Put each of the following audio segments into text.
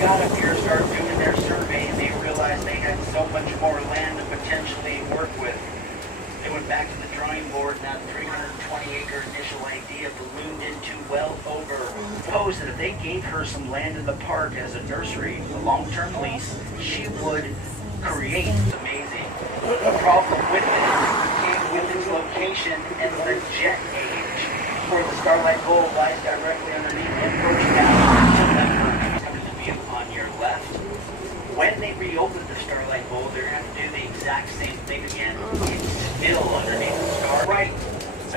got up here, started doing their survey, and they realized they had so much more land to potentially work with. They went back to the drawing board, and that 320-acre initial idea ballooned into well over. Proposed that if they gave her some land in the park as a nursery, a long-term lease, she would create. It's amazing. The problem with it came with its location and the jet age, where the Starlight Bowl lies directly underneath the approach path to the view on your left. When they reopened the Starlight Bowl, they're going to do the exact same thing again. It's still underneath the star. Right.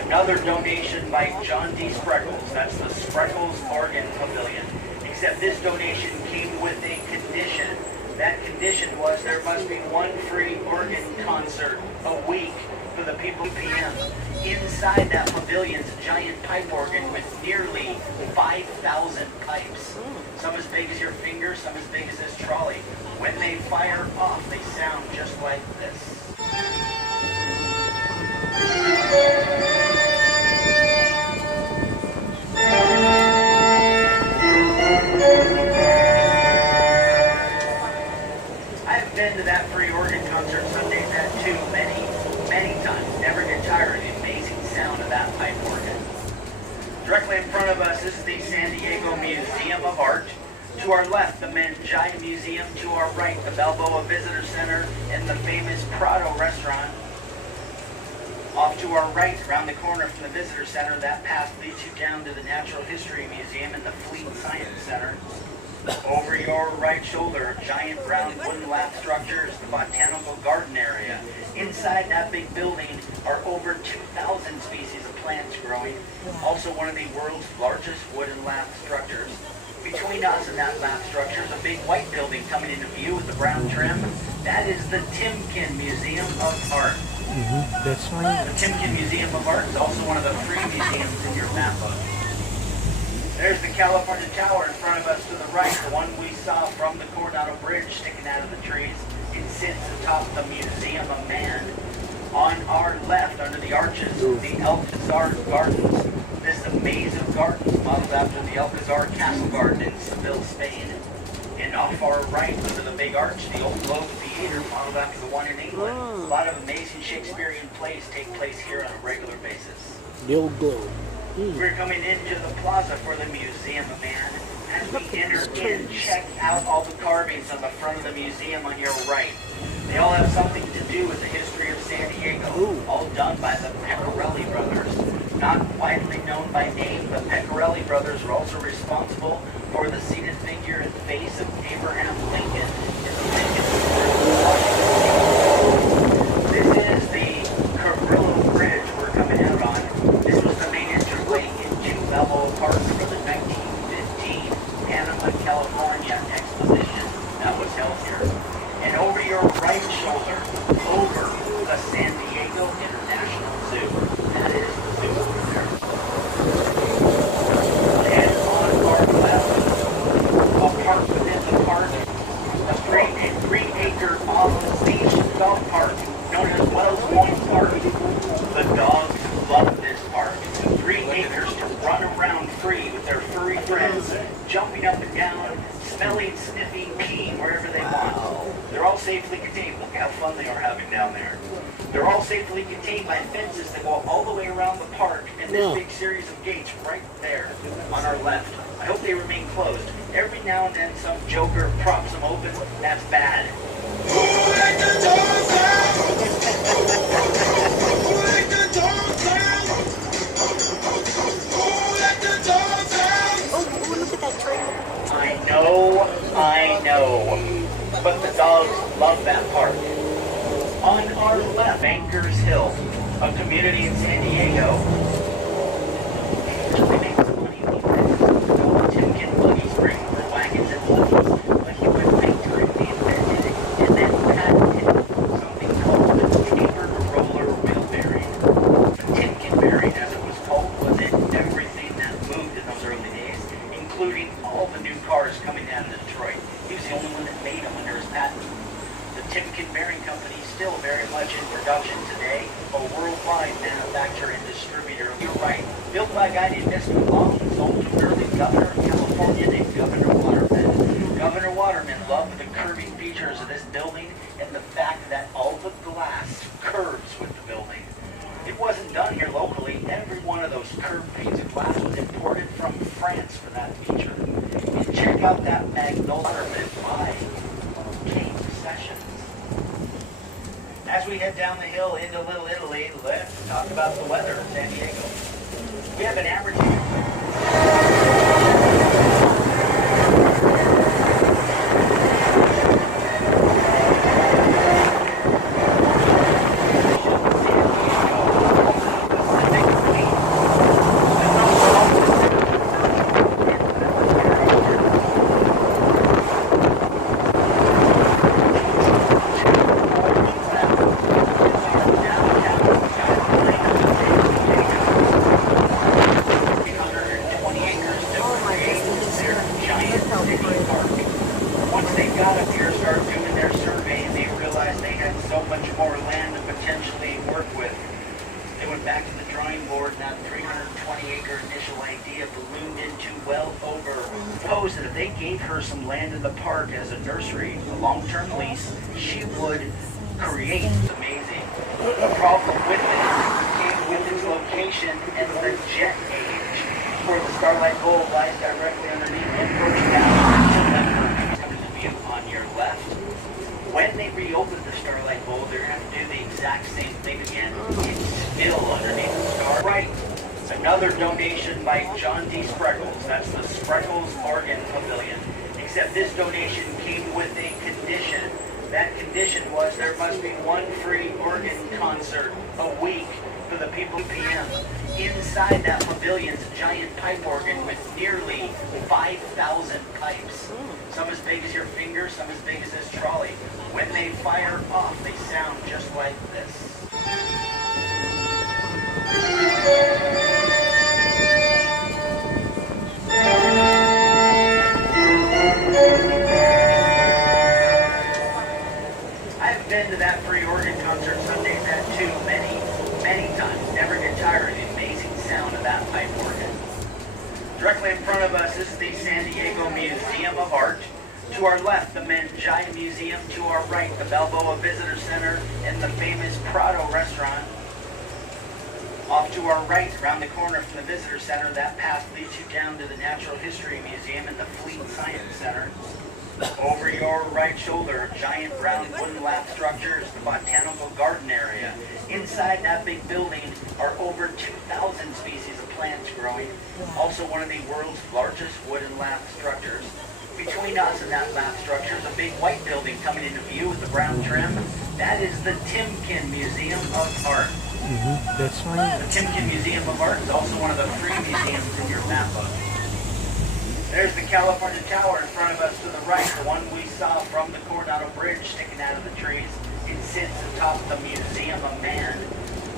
Another donation by John D. Spreckles. That's the Spreckles Oregon Pavilion. Except this donation came with a condition. That condition was there must be one free organ concert a week for the people of PM. Inside that pavilion's a giant pipe organ with nearly 5,000 pipes. Some as big as your finger, some as big as this trolley. When they fire off, they sound just like this. I've been to that free organ concert Sundays at 2 many times. Never get tired of the amazing sound of that pipe organ. Directly in front of us, this is the San Diego Museum of Art. To our left, the Mangina Museum. To our right, the Balboa Visitor Center and the famous Prado restaurant. Off to our right, around the corner from the Visitor Center, that path leads you down to the Natural History Museum and the Fleet Science Center. Over your right shoulder, giant brown wooden lap structures, the Botanical Garden area. Inside that big building are over 2,000 species of plants growing. Also one of the world's largest wooden lap structures. Between us and that lap structure is a big white building coming into view with the brown trim. That is the Timken Museum of Art. That's right. The Timken Museum of Art is also one of the free museums in your map book. There's the California Tower in front of us to the right, the one we saw from the Coronado Bridge sticking out of the trees. It sits atop the Museum of Man. On our left, under the arches, the Alcazar Gardens. This is a maze of gardens modeled after the Alcazar Castle Garden in Seville, Spain. And off our right, under the big arch, the Old Globe Theater, modeled after the one in England. A lot of amazing Shakespearean plays take place here on a regular basis. The Old Globe. We're coming into the plaza for the Museum of Man. As we enter in, check out all the carvings on the front of the museum on your right. They all have something to do with the history of San Diego, all done by the Pecorelli brothers. Not widely known by name, the Pecorelli brothers were also responsible for the seated figure and face of Abraham Lincoln in the Lincoln Memorial. This is the Carrillo Bridge we're coming out on. This was the main entryway into Balboa Park for the 1915 Panama, California exposition that was held here. And over your right shoulder, over the San Diego International Zoo. That is the zoo over there. And on our left, a park within the park, a 3-acre off-station dog park known as Wells Point Park. The dogs love this park. 3 acres to run around free with their furry friends, jumping up and down, smelling, sniffing, peeing wherever they want. They're all safely contained. Look how fun they are having down there. They're all safely contained by fences that go all the way around the park and this big series of gates right there on our left. I hope they remain closed. Every now and then some joker props them open. That's bad. Who let the dogs out? Who let the dogs out? Who let the dogs out? Oh, look at that trailer. I know. But the dogs love that park. On our left, Bankers Hill, a community in San Diego. They make some money with this. Timken buggy spring for wagons and buggies. But he went nighttime, he invented it, and then patented something called the tapered roller wheel bearing. The Timken bearing, as it was called, was in everything that moved in those early days, including all the new cars coming down to Detroit. He was the only one that made them under his patent. The Timken Bearing Company is still very much in production today, a worldwide manufacturer and distributor of no longer lived by Kate Sessions. As we head down the hill into Little Italy, let's talk about the weather in San Diego. We have an average. Once they got up here, started doing their survey, and they realized they had so much more land to potentially work with. They went back to the drawing board, and that 320-acre initial idea ballooned into well over. Proposed that if they gave her some land in the park as a nursery, a long-term lease, she would create. It's amazing. The problem with it came with its location and the jet age, where the Starlight Bowl lies directly underneath and approach down to Leffer, coming to view on your left. When they reopen the Starlight Bowl, they're going to have to do the exact same thing again. It's still underneath the star. Right. Another donation by John D. Spreckles. That's the Spreckles Organ Pavilion. Except this donation came with a condition. That condition was there must be one free organ concert a week for the people. p.m. Inside that pavilion's a giant pipe organ with nearly 5,000 pipes. Some as big as your finger, some as big as this trolley. When they fire off, they sound just like this. I've been to that free organ concert Sundays at 2 many times. Never get tired of the amazing sound of that pipe organ. Directly in front of us is the San Diego Museum of Art. To our left, the Mangina Museum. To our right, the Balboa Visitor Center and the famous Prado restaurant. Off to our right, around the corner from the Visitor Center, that path leads you down to the Natural History Museum and the Fleet Science Center. Over your right shoulder, giant round wooden lap structures, the Botanical Garden area. Inside that big building are over 2,000 species of plants growing. Also one of the world's largest wooden lap structures. Between us and that lap structure is a big white building coming into view with the brown trim. That is the Timken Museum of Art. That's right. The Timken Museum of Art is also one of the free museums in your map book. There's the California Tower in front of us to the right, the one we saw from the Coronado Bridge sticking out of the trees. It sits atop the Museum of Man.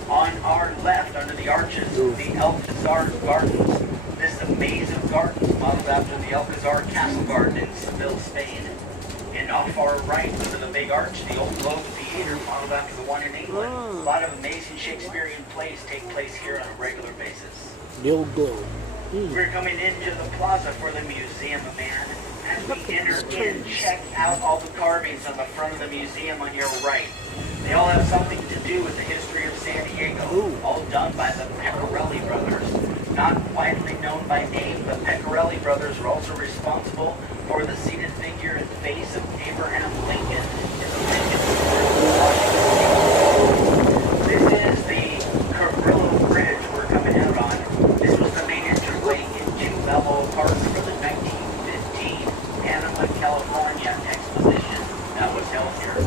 On our left, under the arches, the Alcazar Gardens. This is a maze of gardens modeled after the Alcazar Castle Garden in Seville, Spain. And off our right, under the big arch, the Old Globe Theater, modeled after the one in England. A lot of amazing Shakespearean plays take place here on a regular basis. The Old Globe. We're coming into the plaza for the Museum of Man. As we enter in, check out all the carvings on the front of the museum on your right. They all have something to do with the history of San Diego, all done by the Pecorelli brothers. Not widely known by name, the Pecorelli brothers are also responsible for the seated figure and face of Abraham Lincoln in the Lincoln. This is the Carrillo Bridge we're coming out on. This was the main entryway into Balboa Park for the 1915 Panama, California exposition that was held here.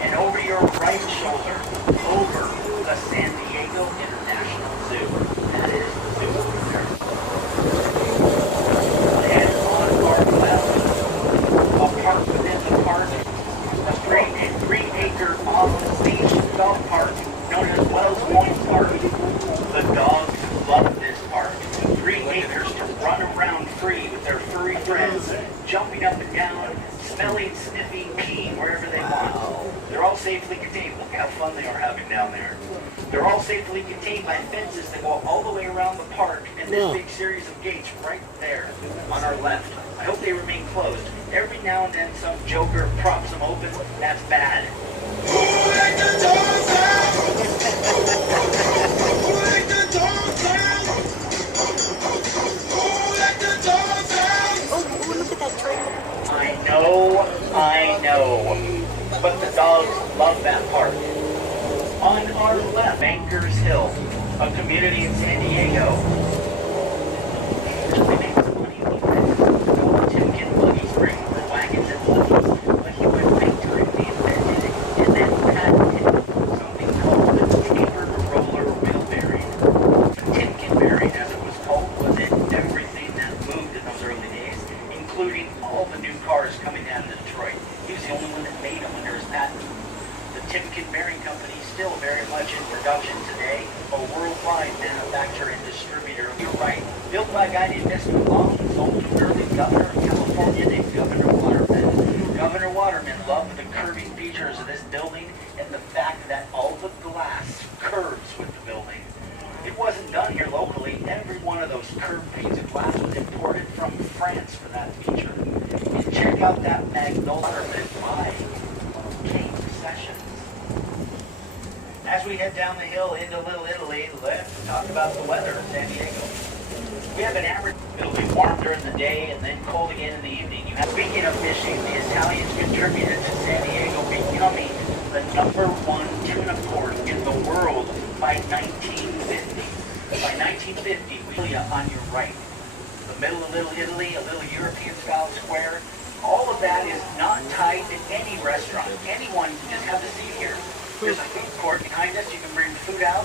And over your right shoulder, over the San Diego International Zoo. That is the zoo over there. And on our left, a park within the park, a 3-acre off-leash dog park known as Wells Point Park. The dogs love this park. 3 acres to run around free with their furry friends, jumping up and down, smelling, sniffing, peeing wherever they want. They're all safely contained. Look how fun they are having down there. They're all safely contained by fences that go all the way around the park and this big series of gates right there on our left. I hope they remain closed. Every now and then some joker props them open. That's bad. Who let the dogs out? Who let the dogs out? Who let the dogs out? Oh, look at that trailer. I know. but the dogs love that park. On our left, Bankers Hill, a community in San Diego. They make some money with it. Timken buggy spring for wagons and buggies, but he went right to it, he invented it, and then patented something called the tapered roller wheel bearing. The Timken bearing, as it was called, was in everything that moved in those early days, including all the new cars coming out of Detroit. He was the only one that made them under his patent. The Timken Bearing Company is still very much in production today, a worldwide manufacturer and distributor. You're right. Built by a guy named Mr. Long, sold to early governor of California named Governor Waterman. Governor Waterman loved the curving features of this building and the fact that all the glass curves with the building. It wasn't done here locally. Every one of those curved panes of glass was imported from France for that feature. And check out that magnolia by Kate Sessions. As we head down the hill into Little Italy, let's talk about the weather in San Diego. We have an average, it'll be warm during the day and then cold again in the evening. Speaking of fishing, the Italians contributed to San Diego becoming the #1 tuna port in the world by 1950. By 1950, we on your right. The middle of Little Italy, a little European-style square. All of that is not tied to any restaurant. Anyone can just have a seat here. There's a food court behind us. You can bring food out.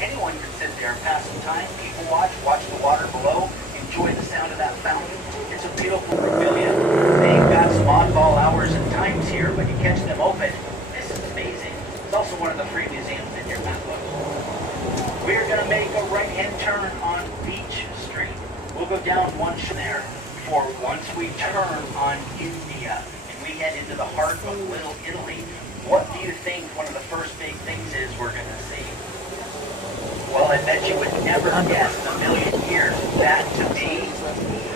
Anyone can sit there and pass some time. People watch the water below, enjoy the sound of that fountain. It's a beautiful pavilion. They've got some oddball hours and times here, but you catch them open. This is amazing. It's also one of the free museums in here, Matlock. We're going to make a right-hand turn on Beach Street. We'll go down one there for once we turn on India and we head into the heart of Little Italy. What do you think one of the first big things is we're going to see? Well, I bet you would never guess in a million years that to be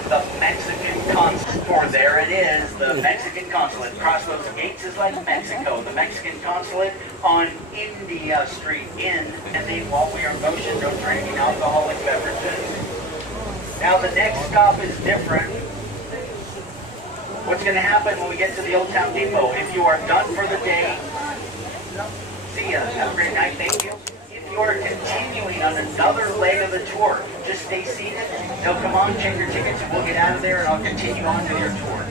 the Mexican consulate. For there it is, the Mexican consulate. Across those gates is like Mexico. The Mexican consulate on India Street and they, while we are in motion, no drinking alcoholic beverages. Now the next stop is different. What's going to happen when we get to the Old Town Depot? If you are done for the day, see ya. Have a great night. Thank you. If you are continuing on another leg of the tour, just stay seated. They'll come on, check your tickets, and we'll get out of there, and I'll continue on to your tour.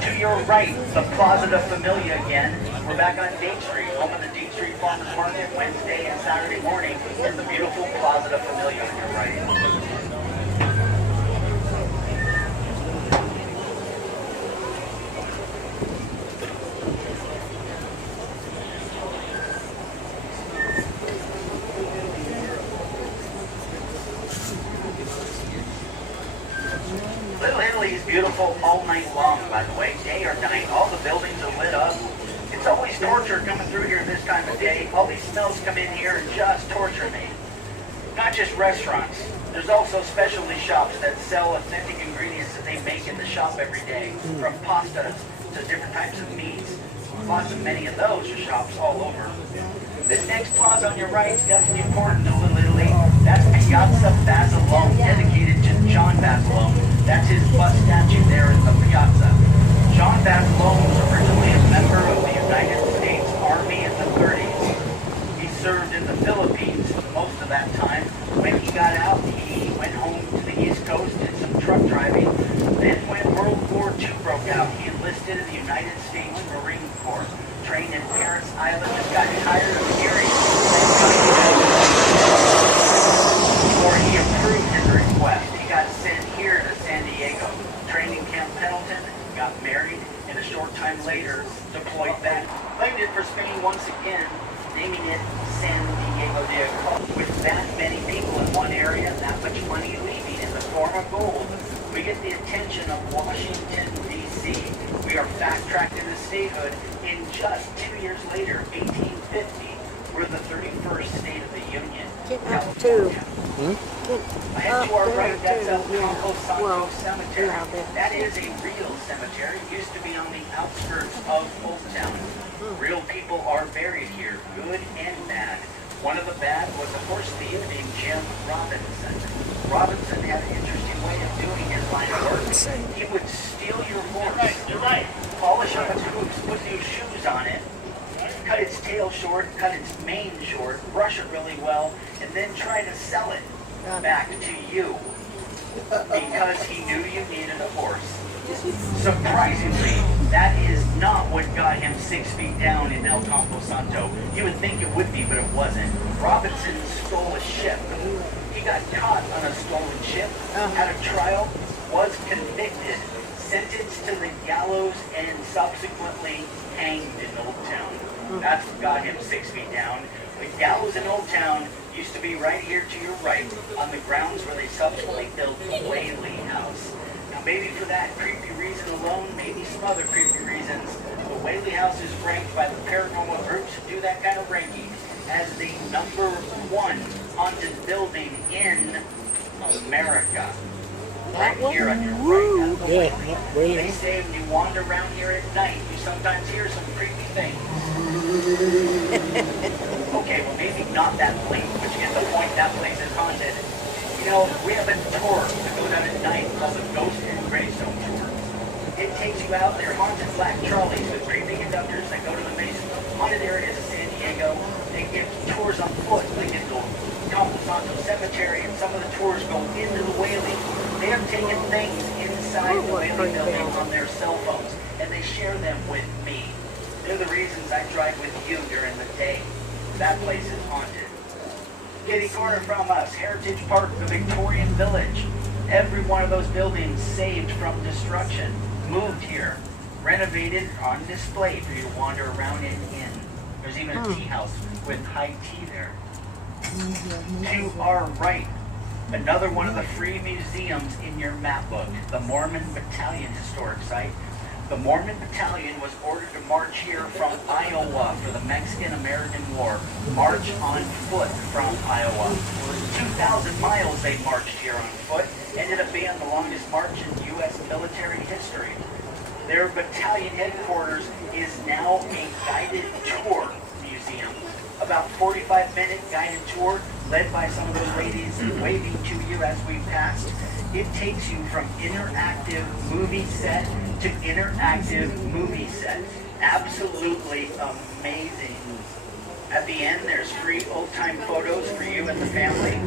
To your right, the Plaza de Familia again. We're back on Date Street, home of the Date Street Farmers Market Wednesday and Saturday morning. There's the beautiful Plaza de Familia on your right. Little Italy is beautiful all night long, by the way, day or night. All the buildings are lit up. It's always torture coming through here this time of day. All these smells come in here and just torture me. Not just restaurants. There's also specialty shops that sell authentic ingredients that they make in the shop every day, from pastas to different types of meats. Lots of many of those are shops all over. This next plaza on your right is definitely important to Little Italy. That's Piazza Basilone, dedicated to John Basilone. That's his bust statue there in the piazza. John Basilone was originally a member of the United States Army in the 30s. He served in the Philippines most of that time. When he got out, he went home to the East Coast, did some truck driving. Then when World War II broke out, he enlisted in the United States Marine Corps. Trained in Parris Island, just got tired of hearing before he approved his request. He got sent here to San Diego, trained in Camp Pendleton, got married, and a short time later deployed back. Claimed it for Spain once again, naming it San Diego de Acosta. With that many people in one area, that much money leaving in the form of gold, we get the attention of Washington, D.C. We are fast-tracked into statehood. In just 2 years later, 1850, we're the 31st state of the Union. Get up too. Ahead to our right, that's El Campo Santo Well, Cemetery. yeah, That is a real cemetery. It used to be on the outskirts of Old Town. Real people are buried here, good and bad. One of the bad was a horse thief named Jim Robinson. Robinson had an interesting way of doing his line of work. He would steal your horse, You're right. polish up its hooves, put new shoes on it, cut its tail short, cut its mane short, brush it really well, and then try to sell it back to you because he knew you needed a horse. Surprisingly, that is not what got him 6 feet down in El Campo Santo. You would think it would be, but it wasn't. Robinson stole a ship. He got caught on a stolen ship, had a trial, was convicted, sentenced to the gallows, and subsequently hanged in Old Town. That's what got him 6 feet down. The gallows in Old Town used to be right here to your right, on the grounds where they subsequently built the Whaley House. Now maybe for that creepy reason alone, maybe some other creepy reasons, the Whaley House is ranked by the paranormal groups who do that kind of ranking as the #1 haunted building in America. Right here on your right at the Yeah, Whaley. They say when you wander around here at night, you sometimes hear some creepy things. Okay, well maybe not that place, but you get the point, that place is haunted. You know, we have a tour that goes out at night called the Ghost and Gravestone Tour. It takes you out there, haunted black trolleys with creepy conductors that go to the main haunted areas of San Diego. They give tours on foot, like in the Campo Santo Cemetery, and some of the tours go into the Whaley. They are taking things inside the Whaley building on their cell phones, and they share them with me. They're the reasons I drive with you during the day. That place is haunted. Kitty corner from us, Heritage Park, the Victorian Village. Every one of those buildings saved from destruction, moved here, renovated, on display for you to wander around in. There's even a tea house with high tea there. To our right, another one of the free museums in your map book, the Mormon Battalion Historic Site. The Mormon Battalion was ordered to march here from Iowa for the Mexican-American War. March on foot from Iowa. 2,000 miles they marched here on foot. Ended up being the longest march in U.S. military history. Their battalion headquarters is now a guided tour museum. About 45-minute guided tour led by some of those ladies waving to you as we passed. It takes you from interactive movie set to interactive movie set. Absolutely amazing. At the end, there's free old-time photos for you and the family.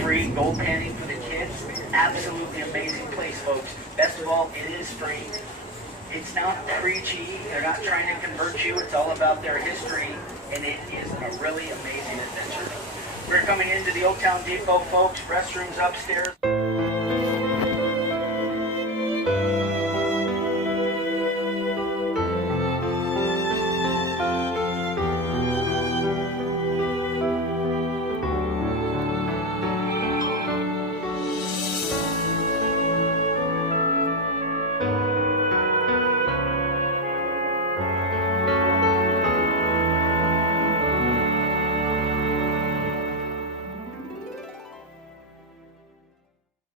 Free gold panning for the kids. Absolutely amazing place, folks. Best of all, it is free. It's not preachy. They're not trying to convert you. It's all about their history, and it is a really amazing adventure. We're coming into the Old Town Depot, folks. Restrooms upstairs.